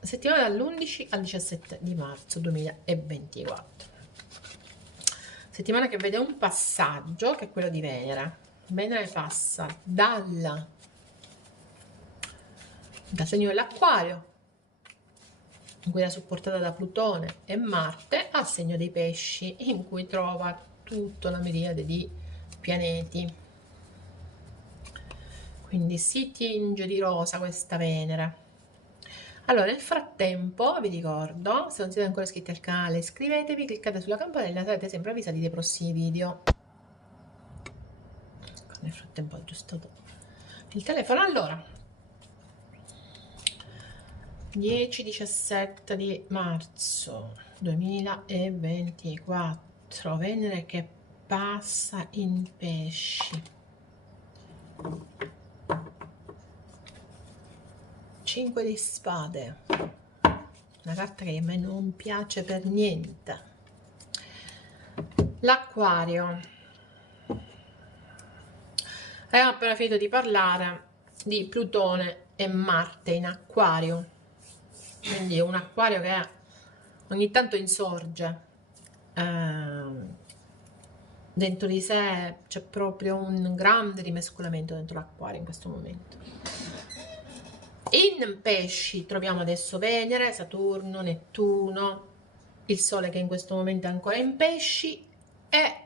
settimana dall'11 al 17 di marzo 2024. Settimana che vede un passaggio che è quello di Venere. Venere passa dal segno dell'Acquario, in cui era supportata da Plutone e Marte, al segno dei Pesci, in cui trova tutta una miriade di pianeti. Quindi si tinge di rosa questa Venere. Allora, nel frattempo, vi ricordo, se non siete ancora iscritti al canale, iscrivetevi, cliccate sulla campanella, sarete sempre avvisati dei prossimi video. Nel frattempo ho aggiustato il telefono. Allora, 10-17 di marzo 2024, Venere che passa in Pesci. 5 di spade, una carta che a me non piace per niente. L'Acquario. Abbiamo appena finito di parlare di Plutone e Marte in Acquario, quindi un Acquario che ogni tanto insorge, dentro di sé c'è proprio un grande rimescolamento dentro l'Acquario in questo momento. In Pesci troviamo adesso Venere, Saturno, Nettuno, il Sole che in questo momento è ancora in Pesci e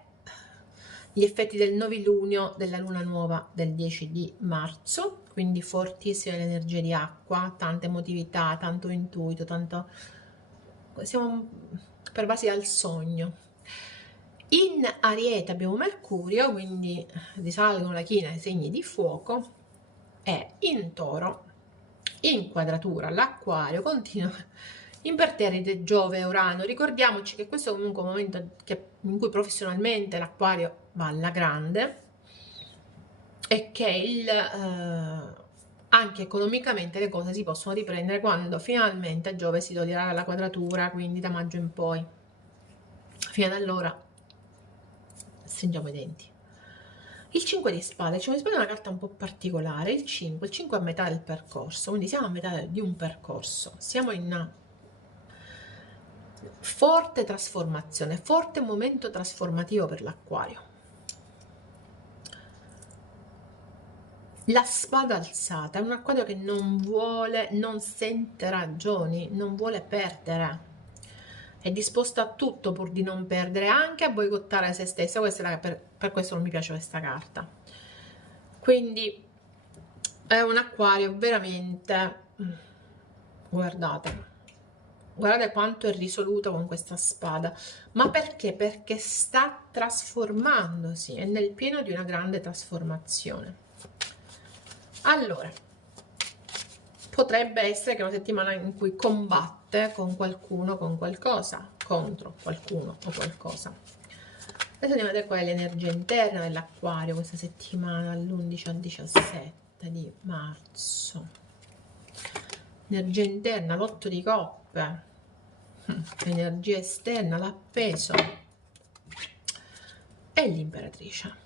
gli effetti del novilunio della luna nuova del 10 di marzo, quindi fortissime le energie di acqua, tanta emotività, tanto intuito, tanto siamo pervasi dal sogno. In Ariete abbiamo Mercurio, quindi risalgono la china ai segni di fuoco, e in Toro, in quadratura l'Acquario, continua imperterrite Giove e Urano. Ricordiamoci che questo è comunque un momento in cui professionalmente l'Acquario va alla grande e che anche economicamente le cose si possono riprendere quando finalmente Giove si toglierà dalla quadratura, quindi da maggio in poi. Fino ad allora stringiamo i denti. Il 5 di spade, il 5 di spade è una carta un po' particolare, il 5 è a metà del percorso, quindi siamo a metà di un percorso, siamo in una forte trasformazione, forte momento trasformativo per l'Acquario. La spada alzata è un Acquario che non vuole, non sente ragioni, non vuole perdere, è disposto a tutto pur di non perdere, anche a boicottare se stessa. Per questo non mi piace questa carta. Quindi è un Acquario veramente, guardate quanto è risoluto con questa spada. Ma perché? Perché sta trasformandosi, è nel pieno di una grande trasformazione. Allora, potrebbe essere che è una settimana in cui combatte con qualcuno, con qualcosa, contro qualcuno o qualcosa. Adesso andiamo a vedere qual è l'energia interna dell'Acquario questa settimana, dall'11 al 17 di marzo. Energia interna, l'8 di coppe, energia esterna, l'appeso e l'imperatrice.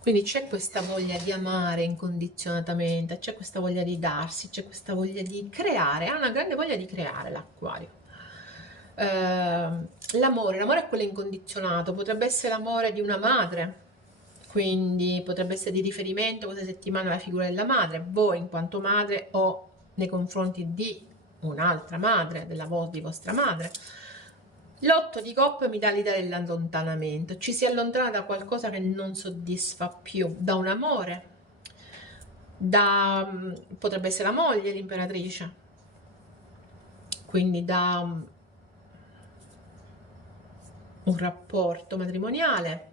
Quindi c'è questa voglia di amare incondizionatamente, c'è questa voglia di darsi, c'è questa voglia di creare, ha una grande voglia di creare l'Acquario. L'amore è quello incondizionato, potrebbe essere l'amore di una madre, quindi potrebbe essere di riferimento questa settimana la figura della madre, voi in quanto madre o nei confronti di un'altra madre, di vostra madre. L'8 di coppe mi dà l'idea dell'allontanamento, ci si allontana da qualcosa che non soddisfa più, da un amore, potrebbe essere la moglie, l'imperatrice, quindi da un rapporto matrimoniale.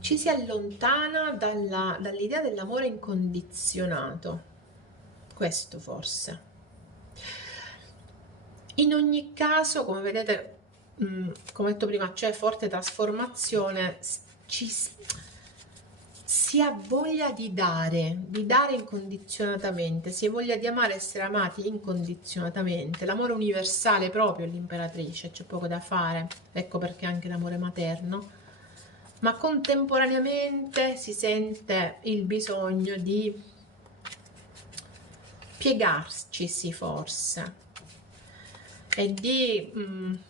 Ci si allontana dall'idea dell'amore incondizionato, questo forse. In ogni caso, come vedete, come detto prima, c'è forte trasformazione, si ha voglia di dare incondizionatamente, si ha voglia di amare, essere amati incondizionatamente, l'amore universale proprio l'imperatrice, c'è poco da fare, ecco perché anche l'amore materno. ma contemporaneamente si sente il bisogno di piegarci forse e di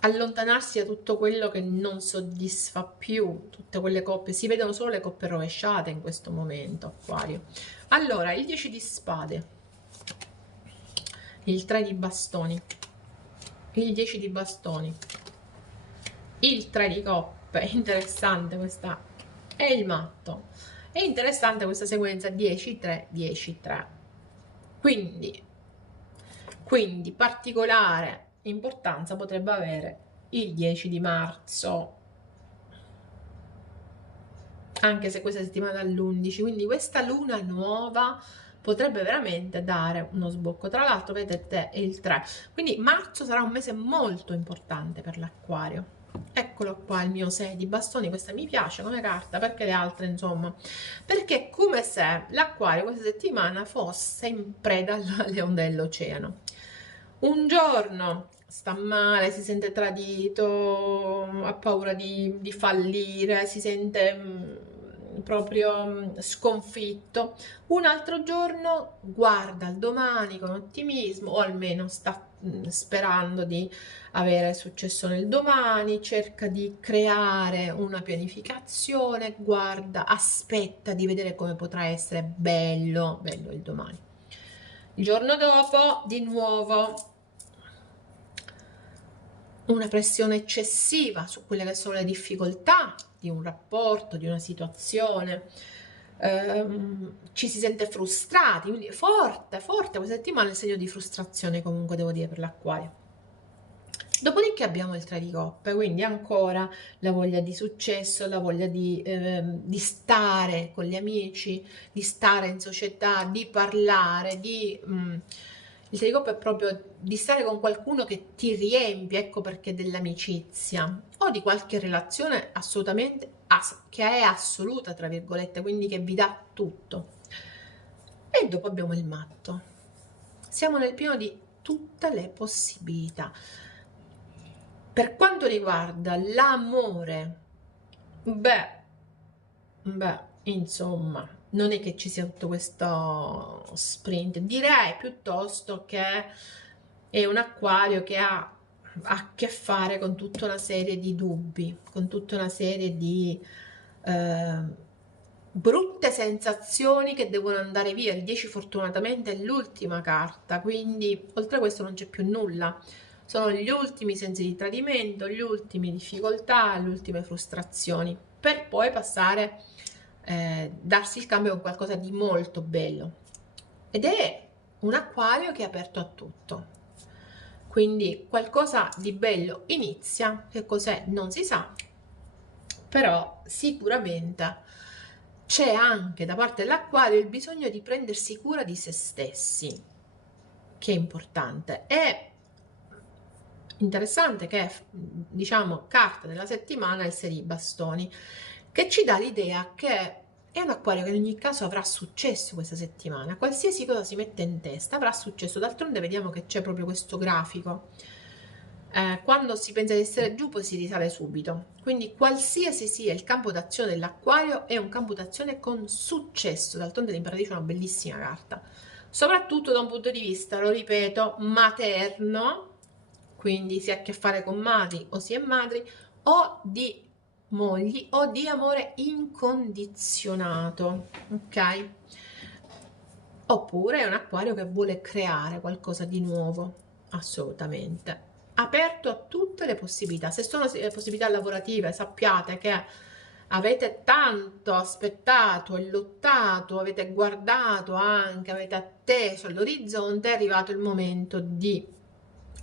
allontanarsi da tutto quello che non soddisfa più, tutte quelle coppie. Si vedono solo le coppe rovesciate in questo momento, Acquario. Allora, il 10 di spade, il 3 di bastoni, il 10 di bastoni, il 3 di coppe, interessante questa, e il matto. È interessante questa sequenza 10, 3, 10, 3. Quindi particolare importanza potrebbe avere il 10 di marzo, anche se questa settimana dall'11, quindi questa luna nuova potrebbe veramente dare uno sbocco. Tra l'altro vedete il 3, quindi marzo sarà un mese molto importante per l'Acquario. Eccolo qua il mio 6 di bastoni, questa mi piace come carta, perché le altre insomma, perché è come se l'Acquario questa settimana fosse in preda alle onde dell'oceano. Un giorno sta male, si sente tradito, ha paura di fallire, si sente proprio sconfitto. Un altro giorno guarda al domani con ottimismo, o almeno sta sperando di avere successo nel domani, cerca di creare una pianificazione, guarda, aspetta di vedere come potrà essere bello il domani. Il giorno dopo, di nuovo, una pressione eccessiva su quelle che sono le difficoltà di un rapporto, di una situazione, ci si sente frustrati, quindi forte questa settimana è il segno di frustrazione, comunque devo dire, per l'Acquario. Dopodiché abbiamo il 3 di coppe, quindi ancora la voglia di successo, la voglia di stare con gli amici, di stare in società, di parlare, il 3 di coppe è proprio di stare con qualcuno che ti riempie, ecco perché dell'amicizia, o di qualche relazione assolutamente, che è assoluta, tra virgolette, quindi che vi dà tutto. E dopo abbiamo il matto. Siamo nel pieno di tutte le possibilità. Per quanto riguarda l'amore, insomma, non è che ci sia tutto questo sprint. Direi piuttosto che è un Acquario che ha a che fare con tutta una serie di dubbi, con tutta una serie di brutte sensazioni che devono andare via. Il 10 fortunatamente è l'ultima carta, quindi oltre a questo non c'è più nulla. Sono gli ultimi sensi di tradimento, le ultime difficoltà, le ultime frustrazioni, per poi passare, darsi il cambio con qualcosa di molto bello. Ed è un Acquario che è aperto a tutto. Quindi qualcosa di bello inizia, che cos'è non si sa, però sicuramente c'è anche da parte dell'Acquario il bisogno di prendersi cura di se stessi, che è importante. E interessante che, diciamo, carta della settimana è il 6 di bastoni, che ci dà l'idea che è un Acquario che in ogni caso avrà successo questa settimana, qualsiasi cosa si mette in testa avrà successo. D'altronde vediamo che c'è proprio questo grafico, quando si pensa di essere giù poi si risale subito, quindi qualsiasi sia il campo d'azione dell'Acquario è un campo d'azione con successo. D'altronde l'Imperatrice è una bellissima carta, soprattutto da un punto di vista, lo ripeto, materno, quindi si ha a che fare con madri o si è madri, o di mogli, o di amore incondizionato, ok? Oppure è un Acquario che vuole creare qualcosa di nuovo, assolutamente aperto a tutte le possibilità. Se sono possibilità lavorative, sappiate che avete tanto aspettato e lottato, avete guardato anche, avete atteso all'orizzonte, è arrivato il momento di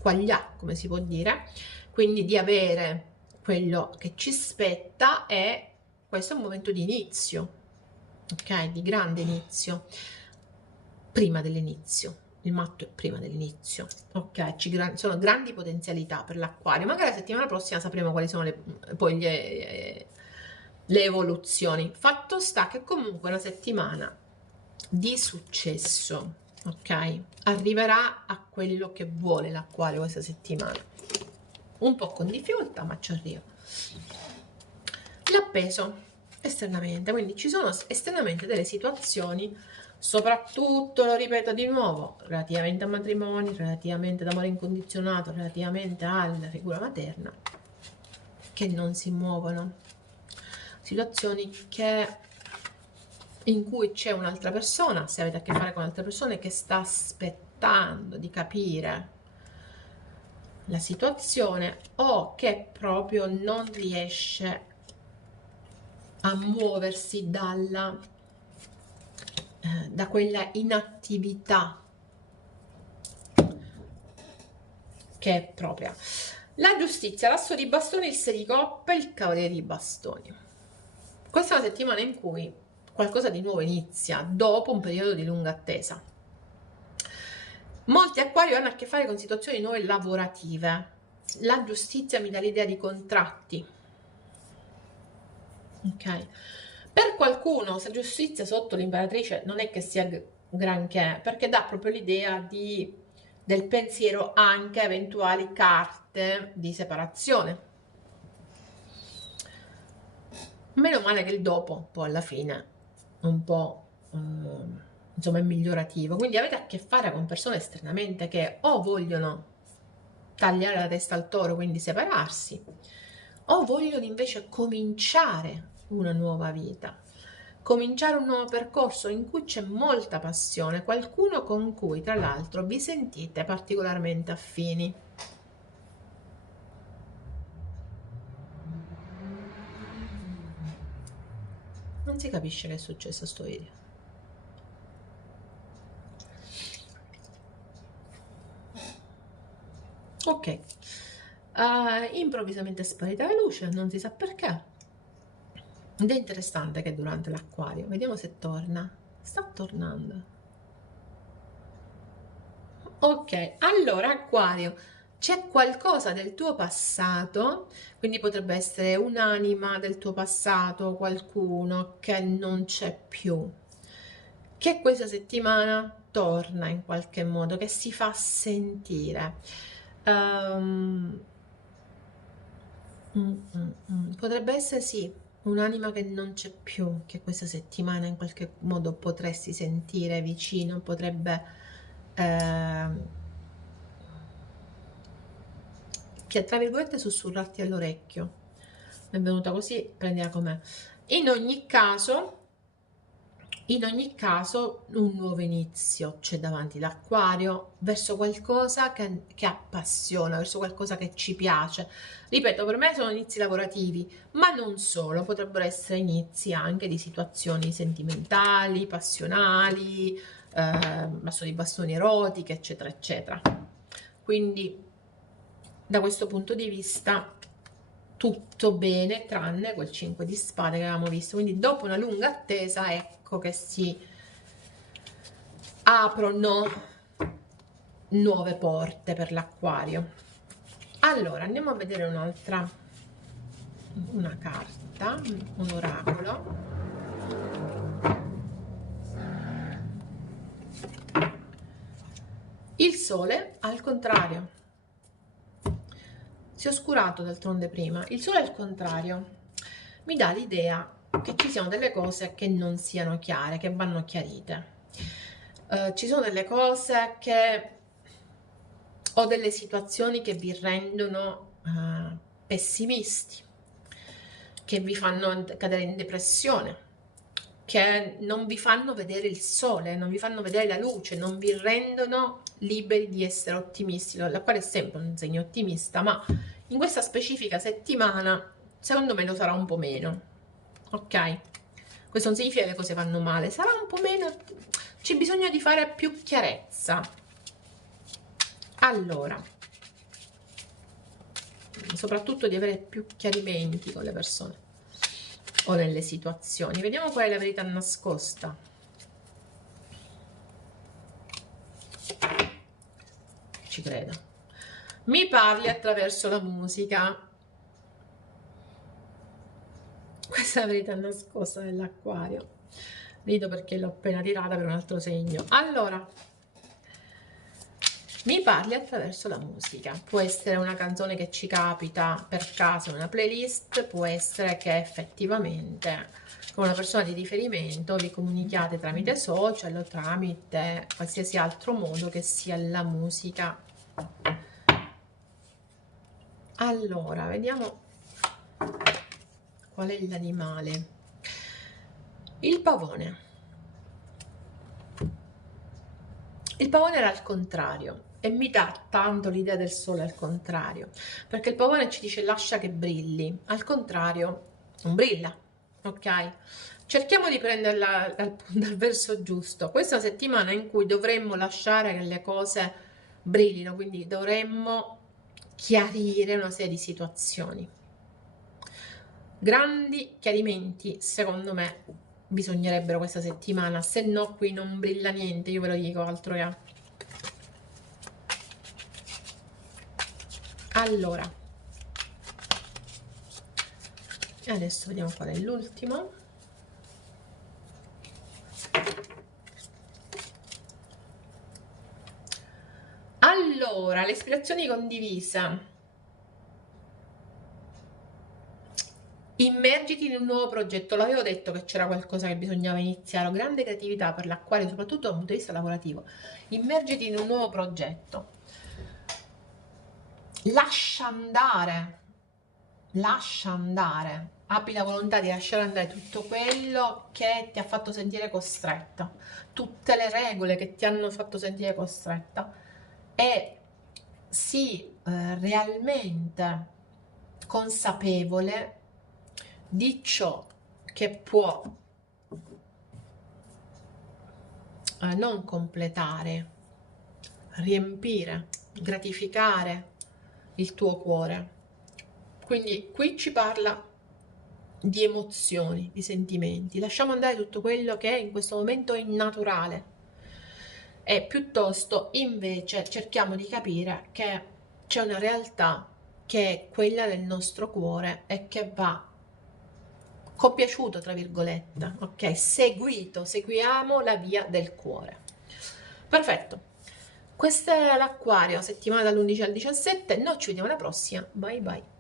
quagliare, come si può dire, quindi di avere quello che ci spetta, e questo è un momento di inizio, ok? Di grande inizio, prima dell'inizio. Il matto è prima dell'inizio, ok? Sono grandi potenzialità per l'Acquario. Magari la settimana prossima sapremo quali sono poi le evoluzioni. Fatto sta che comunque è una settimana di successo, ok? Arriverà a quello che vuole l'Acquario questa settimana, un po' con difficoltà, ma ci arriva. l'appeso esternamente, quindi ci sono esternamente delle situazioni, soprattutto, lo ripeto di nuovo, relativamente a matrimoni, relativamente ad amore incondizionato, relativamente alla figura materna, che non si muovono, situazioni in cui c'è un'altra persona, se avete a che fare con altre persone, che sta aspettando di capire la situazione o che proprio non riesce a muoversi da quella inattività che è propria. La giustizia, l'asso di bastoni, il 6 di coppe, il cavaliere di bastoni. Questa è una settimana in cui qualcosa di nuovo inizia dopo un periodo di lunga attesa. Molti acquari hanno a che fare con situazioni nuove lavorative. La giustizia mi dà l'idea di contratti. Ok. Per qualcuno, se giustizia sotto l'imperatrice non è che sia granché, perché dà proprio l'idea del pensiero anche a eventuali carte di separazione. Meno male che il dopo, poi alla fine, un po' insomma è migliorativo. Quindi avete a che fare con persone esternamente che o vogliono tagliare la testa al toro, quindi separarsi, o vogliono invece cominciare una nuova vita, cominciare un nuovo percorso in cui c'è molta passione, qualcuno con cui tra l'altro vi sentite particolarmente affini. Non si capisce che è successo a sto video. Ok, improvvisamente è sparita la luce, non si sa perché. Ed è interessante che durante l'acquario, vediamo se torna. Sta tornando. Ok, allora acquario, c'è qualcosa del tuo passato, quindi potrebbe essere un'anima del tuo passato, qualcuno che non c'è più, che questa settimana torna in qualche modo, che si fa sentire. Ehm, Potrebbe essere sì, un'anima che non c'è più, che questa settimana in qualche modo potresti sentire vicino, potrebbe che tra virgolette sussurrarti all'orecchio. Mi è venuta così, prendila com'è. In ogni caso, un nuovo inizio c'è davanti l'acquario verso qualcosa che appassiona, verso qualcosa che ci piace. Ripeto, per me sono inizi lavorativi, ma non solo, potrebbero essere inizi anche di situazioni sentimentali, passionali, basso di bastoni erotiche, eccetera, eccetera. Quindi, da questo punto di vista, tutto bene, tranne quel 5 di spade che avevamo visto. Quindi, dopo una lunga attesa, ecco che si aprono nuove porte per l'acquario. Allora, andiamo a vedere una carta, un oracolo. Il sole al contrario. Si è oscurato d'altronde prima. Il sole al contrario mi dà l'idea che ci siano delle cose che non siano chiare, che vanno chiarite. Ci sono delle cose o delle situazioni che vi rendono pessimisti, che vi fanno cadere in depressione, che non vi fanno vedere il sole, non vi fanno vedere la luce, non vi rendono liberi di essere ottimisti. L'acquario è sempre un segno ottimista, ma in questa specifica settimana secondo me lo sarà un po' meno, ok? Questo non significa che le cose vanno male, sarà un po' meno, c'è bisogno di fare più chiarezza. Allora, soprattutto di avere più chiarimenti con le persone o nelle situazioni. Vediamo qual è la verità nascosta. Ci credo. Mi parli attraverso la musica. Questa è la verità nascosta dell'acquario. Rido perché l'ho appena tirata per un altro segno. Allora, mi parli attraverso la musica. Può essere una canzone che ci capita per caso in una playlist, può essere che effettivamente con una persona di riferimento vi comunichiate tramite social o tramite qualsiasi altro modo che sia la musica. Allora, vediamo qual è l'animale. Il pavone. Il pavone era al contrario e mi dà tanto l'idea del sole al contrario, perché il pavone ci dice lascia che brilli, al contrario non brilla, ok? Cerchiamo di prenderla dal verso giusto. Questa è una settimana in cui dovremmo lasciare che le cose brillino, quindi dovremmo chiarire una serie di situazioni. Grandi chiarimenti, secondo me, bisognerebbero questa settimana, se no qui non brilla niente, io ve lo dico, altro che. Allora, adesso vediamo qual è l'ultimo. Allora, l'ispirazione condivisa. Immergiti in un nuovo progetto, l'avevo detto che c'era qualcosa che bisognava iniziare, ho grande creatività per l'acquario, soprattutto dal punto di vista lavorativo. Immergiti in un nuovo progetto, lascia andare, abbi la volontà di lasciare andare tutto quello che ti ha fatto sentire costretta, tutte le regole che ti hanno fatto sentire costretta e sii realmente consapevole di ciò che può non completare, riempire, gratificare il tuo cuore. Quindi qui ci parla di emozioni, di sentimenti. Lasciamo andare tutto quello che in questo momento è innaturale e piuttosto invece cerchiamo di capire che c'è una realtà che è quella del nostro cuore e che va compiaciuto, tra virgolette, ok? Seguiamo la via del cuore. Perfetto. Questo è l'Acquario, settimana dall'11 al 17. Noi ci vediamo alla prossima. Bye bye.